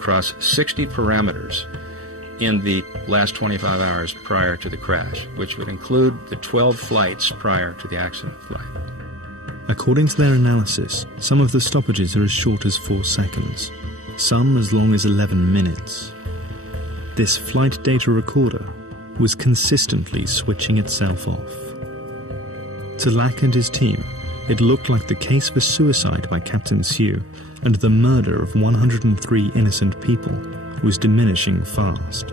across 60 parameters in the last 25 hours prior to the crash, which would include the 12 flights prior to the accident flight. According to their analysis, some of the stoppages are as short as 4 seconds, some as long as 11 minutes. This flight data recorder was consistently switching itself off. To Lack and his team, it looked like the case for suicide by Captain Sue and the murder of 103 innocent people was diminishing fast.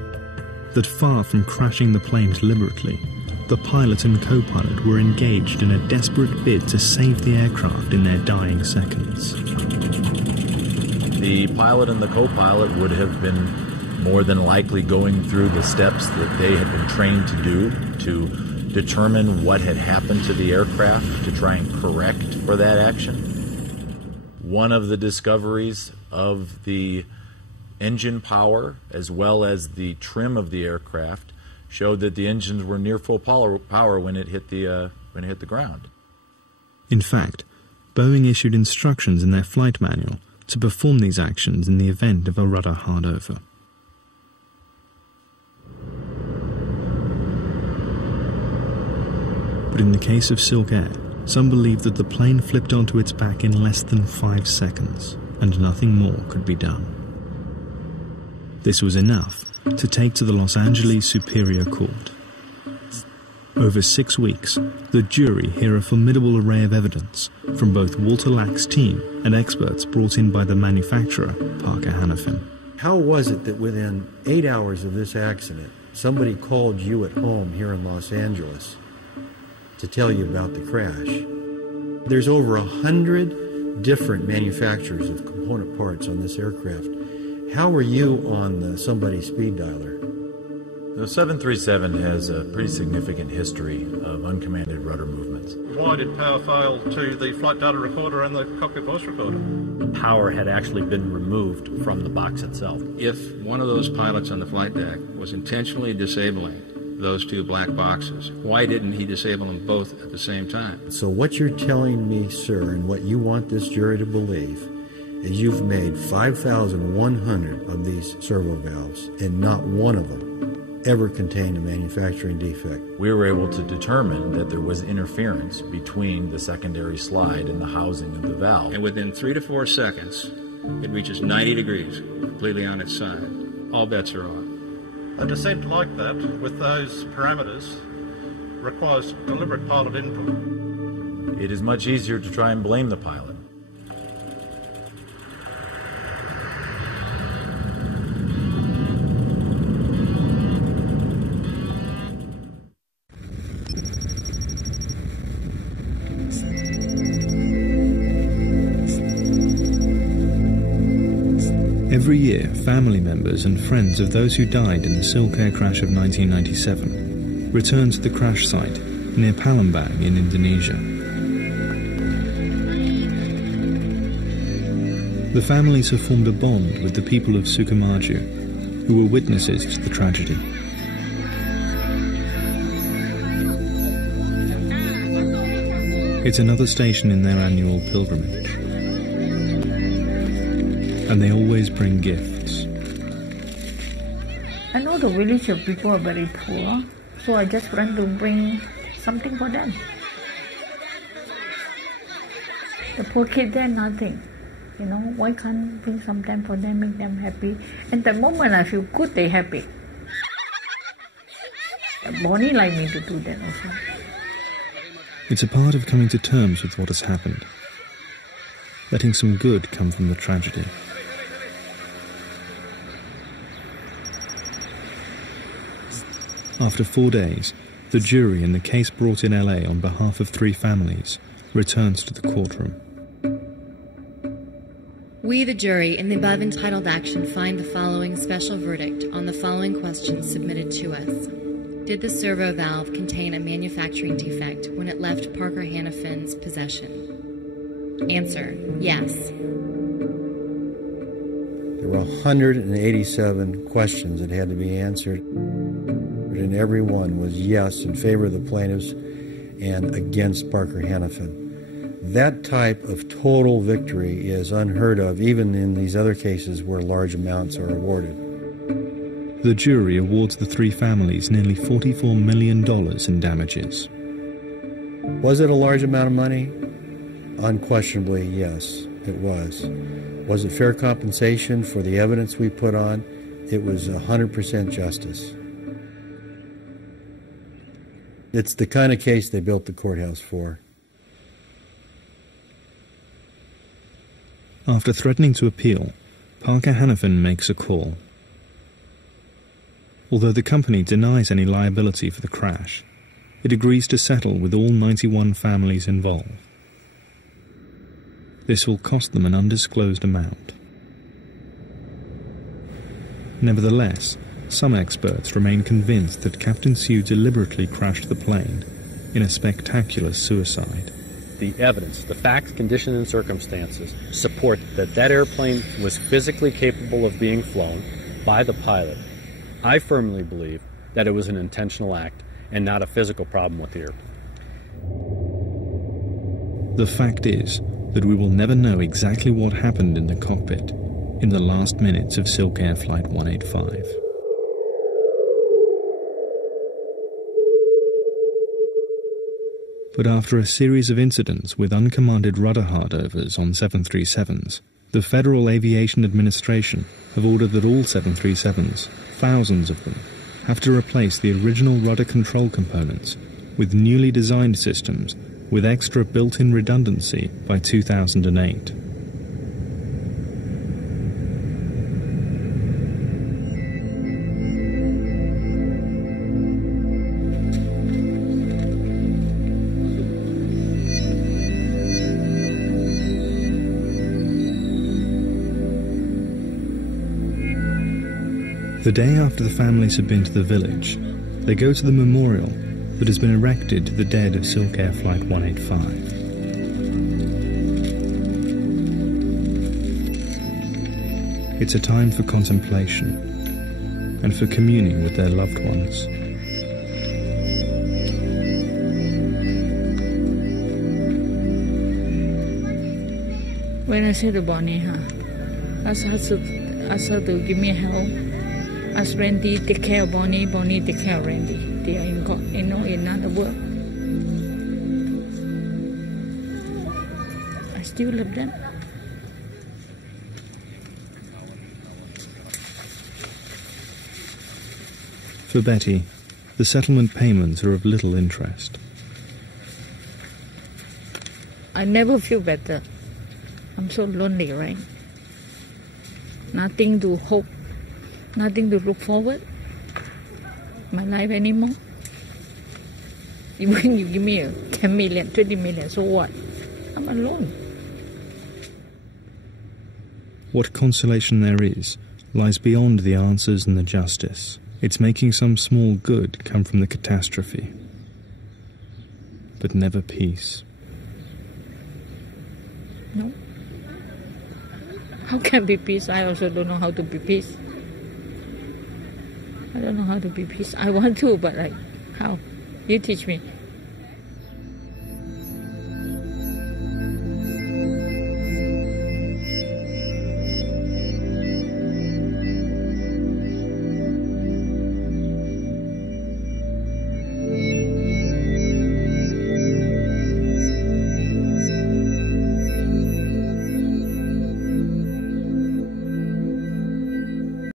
That far from crashing the plane deliberately, the pilot and co-pilot were engaged in a desperate bid to save the aircraft in their dying seconds. The pilot and the co-pilot would have been more than likely going through the steps that they had been trained to do to determine what had happened to the aircraft to try and correct for that action. One of the discoveries of the engine power as well as the trim of the aircraft showed that the engines were near full power when it hit the ground. In fact, Boeing issued instructions in their flight manual to perform these actions in the event of a rudder hardover. But in the case of Silkair, some believe that the plane flipped onto its back in less than 5 seconds, and nothing more could be done. This was enough to take to the Los Angeles Superior Court. Over 6 weeks, the jury hear a formidable array of evidence from both Walter Lack's team and experts brought in by the manufacturer, Parker Hannifin. How was it that within 8 hours of this accident, somebody called you at home here in Los Angeles to tell you about the crash? There's over 100 different manufacturers of component parts on this aircraft. How were you on the somebody speed dialer? The 737 has a pretty significant history of uncommanded rudder movements. Why did power fail to the flight data recorder and the cockpit voice recorder? The power had actually been removed from the box itself. If one of those pilots on the flight deck was intentionally disabling those two black boxes, why didn't he disable them both at the same time? So what you're telling me, sir, and what you want this jury to believe, is you've made 5,100 of these servo valves, and not one of them ever contained a manufacturing defect. We were able to determine that there was interference between the secondary slide and the housing of the valve. And within 3 to 4 seconds, it reaches 90 degrees, completely on its side. All bets are off. A descent like that, with those parameters, requires deliberate pilot input. It is much easier to try and blame the pilot. Every year, family members and friends of those who died in the Silkair crash of 1997 return to the crash site near Palembang in Indonesia. The families have formed a bond with the people of Sukamaju, who were witnesses to the tragedy. It's another station in their annual pilgrimage. And they always bring gifts. I know the village of people are very poor, so I just want to bring something for them. The poor kids, they're nothing. You know, why can't bring something for them, make them happy? And the moment I feel good, they're happy. Bonnie like me to do that also. It's a part of coming to terms with what has happened. Letting some good come from the tragedy. After 4 days, the jury in the case brought in LA on behalf of 3 families returns to the courtroom. We, the jury, in the above entitled action, find the following special verdict on the following questions submitted to us. Did the servo valve contain a manufacturing defect when it left Parker Hannifin's possession? Answer, yes. There were 187 questions that had to be answered, and every one was yes in favor of the plaintiffs and against Parker Hannifin. That type of total victory is unheard of, even in these other cases where large amounts are awarded. The jury awards the three families nearly $44 million in damages. Was it a large amount of money? Unquestionably, yes, it was. Was it fair compensation for the evidence we put on? It was 100% justice. It's the kind of case they built the courthouse for. After threatening to appeal, Parker Hannafin makes a call. Although the company denies any liability for the crash, it agrees to settle with all 91 families involved. This will cost them an undisclosed amount. Nevertheless, some experts remain convinced that Captain Sue deliberately crashed the plane in a spectacular suicide. The evidence, the facts, conditions, and circumstances support that that airplane was physically capable of being flown by the pilot. I firmly believe that it was an intentional act and not a physical problem with the airplane. The fact is that we will never know exactly what happened in the cockpit in the last minutes of Silkair Flight 185. But after a series of incidents with uncommanded rudder hardovers on 737s, the Federal Aviation Administration have ordered that all 737s, thousands of them, have to replace the original rudder control components with newly designed systems with extra built-in redundancy by 2008. The day after the families have been to the village, they go to the memorial that has been erected to the dead of Silkair Flight 185. It's a time for contemplation and for communing with their loved ones. When I say to Bonnie, ask her to give me help. Ask Randy take care of Bonnie, Bonnie take care of Randy. They are in God, in another world. I still love them. For Betty, the settlement payments are of little interest. I never feel better. I'm so lonely, right? Nothing to hope, nothing to look forward. My life anymore. Even you give me 10 million, 20 million, so what? I'm alone. What consolation there is lies beyond the answers and the justice. It's making some small good come from the catastrophe, but never peace. No. How can be peace? I also don't know how to be peace. I don't know how to be peace. I want to, but like, how? You teach me.